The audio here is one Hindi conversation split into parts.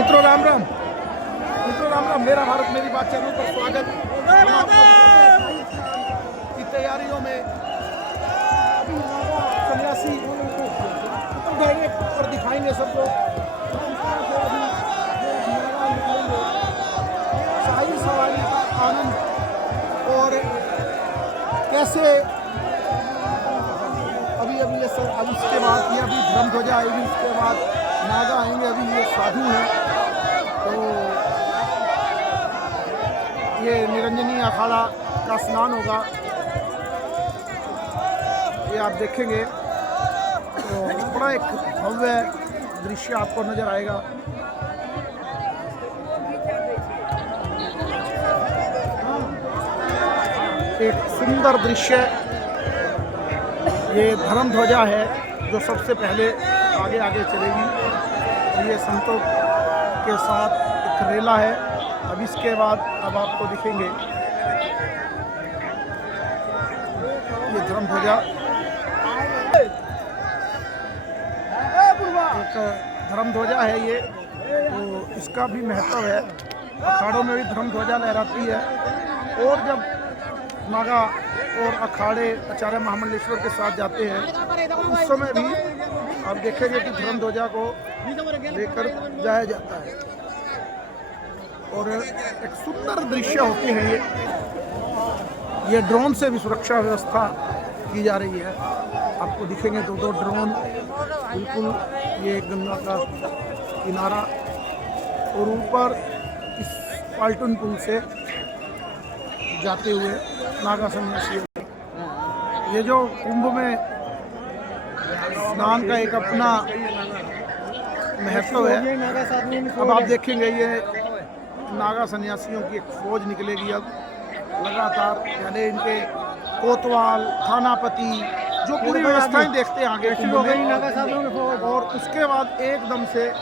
मित्रों राम राम। मेरा भारत मेरी बात चैनल पर स्वागत। की तैयारियों में सन्यासी और दिखाएंगे सबको शाही सवारी का आनंद और कैसे अभी ये सर अभी इसके बाद ये अभी धर्म ध्वजा आएगी, उसके बाद नागा आएंगे। अभी ये साधु हैं तो ये निरंजनी अखाड़ा का स्नान होगा, ये आप देखेंगे तो बड़ा एक भव्य दृश्य आपको नजर आएगा। एक सुंदर दृश्य, ये धर्म ध्वजा है जो सबसे पहले आगे आगे चलेगी। ये संतों के साथ एक रेला है। अब इसके बाद अब आपको दिखेंगे ये धर्म ध्वजा, एक धर्म ध्वजा है ये, तो इसका भी महत्व है। अखाड़ों में भी धर्म ध्वजा लहराती है और जब नागा और अखाड़े आचार्य महामंडलेश्वर के साथ जाते हैं उस समय भी आप देखेंगे कि धर्म ध्वजा को लेकर जाया जाता है और एक सुंदर दृश्य होते हैं ये ड्रोन से भी सुरक्षा व्यवस्था की जा रही है। आपको दिखेंगे दो ड्रोन बिल्कुल ये गंगा का किनारा और ऊपर इस पाल्टन पुल से जाते हुए नागा सन्यासी। ये जो कुंभ में स्नान का एक अपना महत्व है। अब आप देखेंगे ये नागा सन्यासियों की एक फौज निकलेगी अब लगातार। पहले इनके कोतवाल, थानापति जो पूरी व्यवस्थाएं देखते हैं आगे कुंभ में, और उसके बाद एकदम से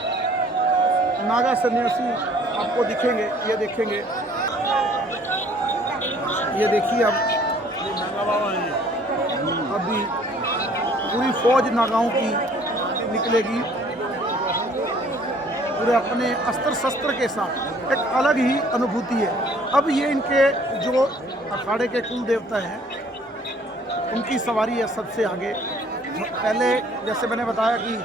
नागा सन्यासी आपको दिखेंगे। ये देखेंगे, ये देखिए अब अभी पूरी फौज नागाओं की निकलेगी पूरे अपने अस्त्र शस्त्र के साथ। एक अलग ही अनुभूति है। अब ये इनके जो अखाड़े के कुल देवता हैं उनकी सवारी है सबसे आगे। पहले जैसे मैंने बताया कि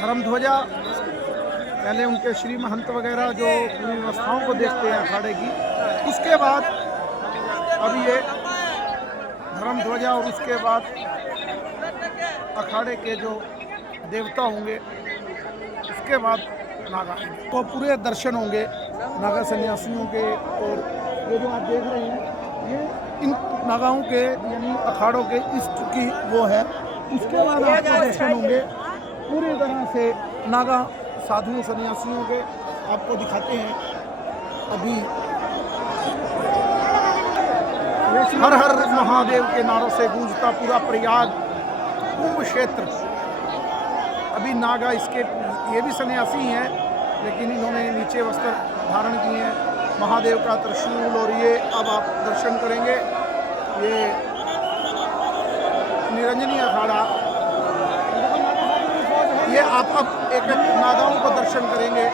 धर्म ध्वजा पहले उनके श्री महंत वगैरह जो पूरी व्यवस्थाओं को देखते हैं अखाड़े की, उसके बाद अब ये धर्म ध्वजा और उसके बाद अखाड़े के जो देवता होंगे उसके बाद नागा तो पूरे दर्शन होंगे नागा सन्यासियों के। और ये जो आप देख रहे हैं ये इन नागाओं के यानी अखाड़ों के इष्ट की वो है। उसके बाद आपको दर्शन होंगे पूरी तरह से नागा साधुओं सन्यासियों के। आपको दिखाते हैं अभी हर हर महादेव के नारों से गूंजता पूरा प्रयाग कुंभ क्षेत्र। अभी नागा इसके ये भी सन्यासी हैं लेकिन इन्होंने नीचे वस्त्र धारण किए हैं, महादेव का त्रिशूल। और ये अब आप दर्शन करेंगे ये निरंजनी अखाड़ा। ये आप अब एक नागाओं को दर्शन करेंगे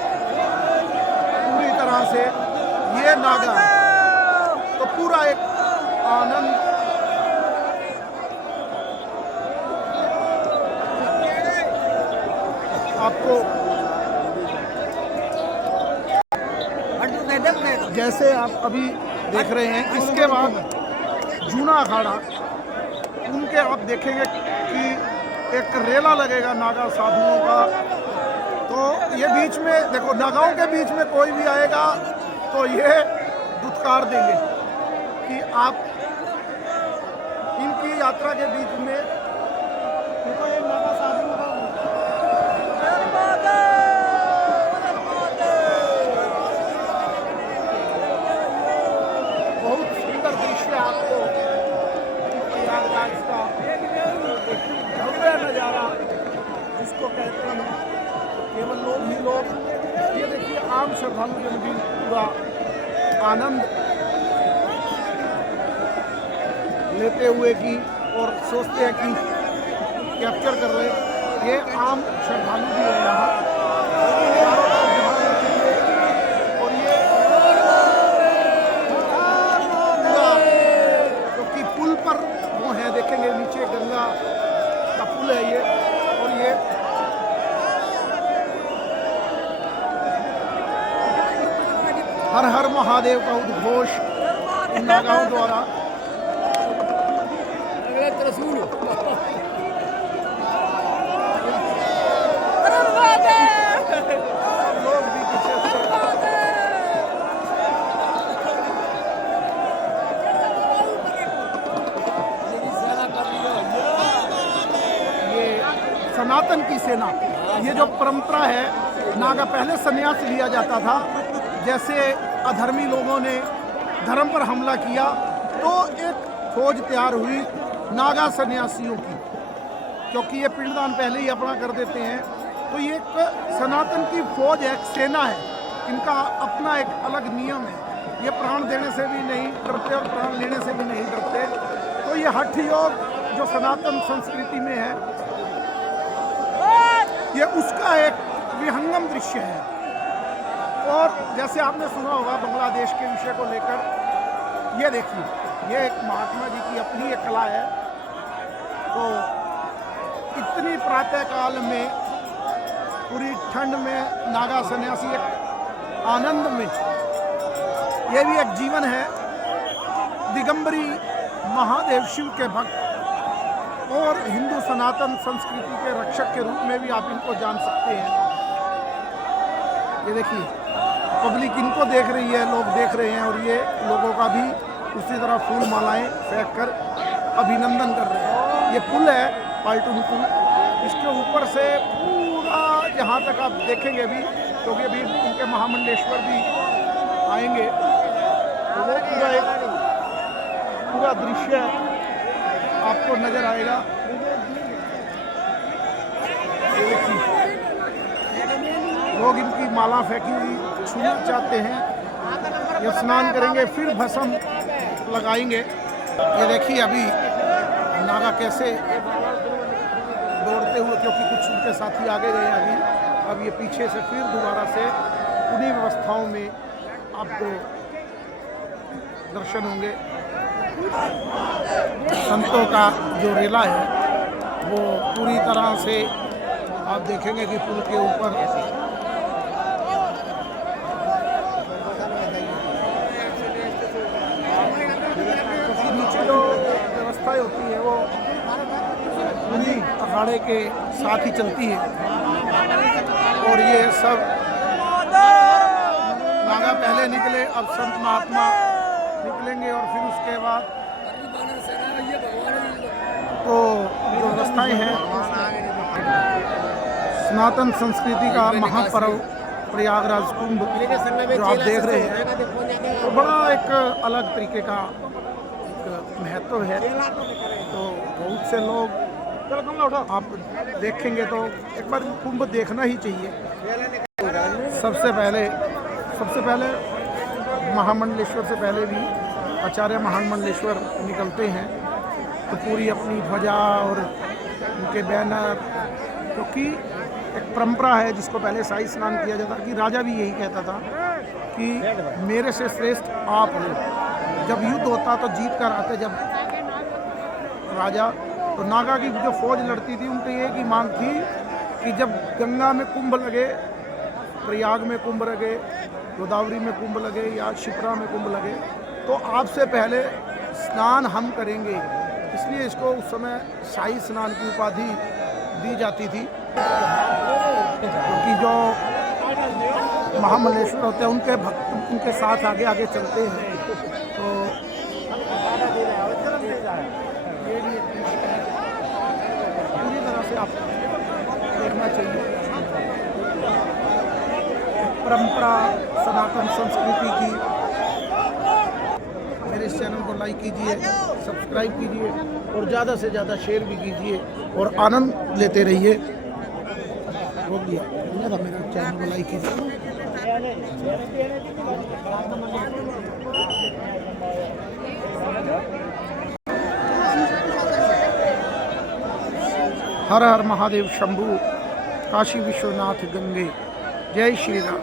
पूरी तरह से। ये नागा तो पूरा एक आनंद आपको जैसे आप अभी देख रहे हैं। इसके बाद जूना अखाड़ा उनके आप देखेंगे कि एक रेला लगेगा नागा साधुओं का। तो ये बीच में देखो नागाओं के बीच में कोई भी आएगा तो ये दुत्कार देंगे कि आप इनकी यात्रा के बीच में देखो ये नागा साधुओं का बहुत सुंदर दृश्य आपको प्रयागराज का भव्य नज़ारा जिसको कहते हैं केवल लोग ही लोग। ये देखिए आम श्रद्धालु के भी पूरा आनंद लेते हुए कि और सोचते हैं कि कैप्चर कर रहे। ये आम श्रद्धालु भी है यहाँ। हर हर महादेव का उद्घोष इन नागाओं द्वारा। लोग भी पीछे से ये सनातन की सेना, ये जो परंपरा है, नागा पहले संन्यास लिया जाता था। जैसे अधर्मी लोगों ने धर्म पर हमला किया तो एक फौज तैयार हुई नागा सन्यासियों की, क्योंकि ये पिंडदान पहले ही अपना कर देते हैं। तो ये एक सनातन की फौज है, एक सेना है, इनका अपना एक अलग नियम है। ये प्राण देने से भी नहीं डरते और प्राण लेने से भी नहीं डरते। तो ये हठ योग जो सनातन संस्कृति में है, ये उसका एक विहंगम दृश्य है। और जैसे आपने सुना होगा बांग्लादेश के विषय को लेकर, ये देखिए, ये एक महात्मा जी की अपनी एक कला है। तो इतनी प्रातः काल में पूरी ठंड में नागा सन्यासी एक आनंद में, ये भी एक जीवन है। दिगंबरी महादेव शिव के भक्त और हिंदू सनातन संस्कृति के रक्षक के रूप में भी आप इनको जान सकते हैं। ये देखिए, पब्लिक इनको देख रही है, लोग देख रहे हैं, और ये लोगों का भी उसी तरह फूल मालाएं फेंक कर अभिनंदन कर रहे हैं। ये पुल है पाल्टून पुल, इसके ऊपर से पूरा जहाँ तक आप देखेंगे भी, क्योंकि अभी उनके महामंडलेश्वर भी आएंगे, तो वो पूरा दृश्य आपको नजर आएगा। लोग इनकी माला फेंकी हुई छूना चाहते हैं। ये स्नान करेंगे, फिर भस्म लगाएंगे। ये देखिए अभी नागा कैसे दौड़ते हुए, क्योंकि कुछ उनके साथी आगे गए अभी, अब ये पीछे से फिर दोबारा से उन्हीं व्यवस्थाओं में आपको दर्शन होंगे। संतों का जो रेला है वो पूरी तरह से आप देखेंगे कि पुल के ऊपर नीचे जो व्यवस्थाएं होती है वो पूरी अखाड़े के साथ ही चलती है। और ये सब नागा पहले निकले, अब संत महात्मा निकलेंगे, और फिर उसके बाद तो जो व्यवस्थाएं हैं, सनातन संस्कृति का महापर्व प्रयागराज कुंभ जो आप देख रहे हैं, तो बड़ा एक अलग तरीके का एक महत्व है। तो बहुत से लोग आप देखेंगे तो एक बार कुंभ देखना ही चाहिए। सबसे पहले महामंडलेश्वर से पहले भी आचार्य महामंडलेश्वर निकलते हैं, तो पूरी अपनी ध्वजा और उनके बैनर, क्योंकि एक परंपरा है जिसको पहले शाही स्नान किया जाता, कि राजा भी यही कहता था कि मेरे से श्रेष्ठ आप हो। जब युद्ध होता तो जीत कर आते जब राजा, तो नागा की जो फौज लड़ती थी उनकी एक ही मांग थी कि जब गंगा में कुंभ लगे, प्रयाग में कुंभ लगे, गोदावरी में कुंभ लगे या शिप्रा में कुंभ लगे, तो आपसे पहले स्नान हम करेंगे। इसलिए इसको उस समय शाही स्नान की उपाधि दी जाती थी, क्योंकि जो महामंडलेश्वर होते हैं उनके भक्त उनके साथ आगे आगे चलते हैं। तो ये भी पूरी तरह से आप देखना चाहिए। परंपरा सनातन संस्कृति की। मेरे इस चैनल को लाइक कीजिए, सब्सक्राइब कीजिए और ज़्यादा से ज़्यादा शेयर भी कीजिए और आनंद लेते रहिए। रोक दिया था, मेरा चैनल को लाइक कीजिए। हर हर महादेव शंभू, काशी विश्वनाथ गंगे। जय श्री राम।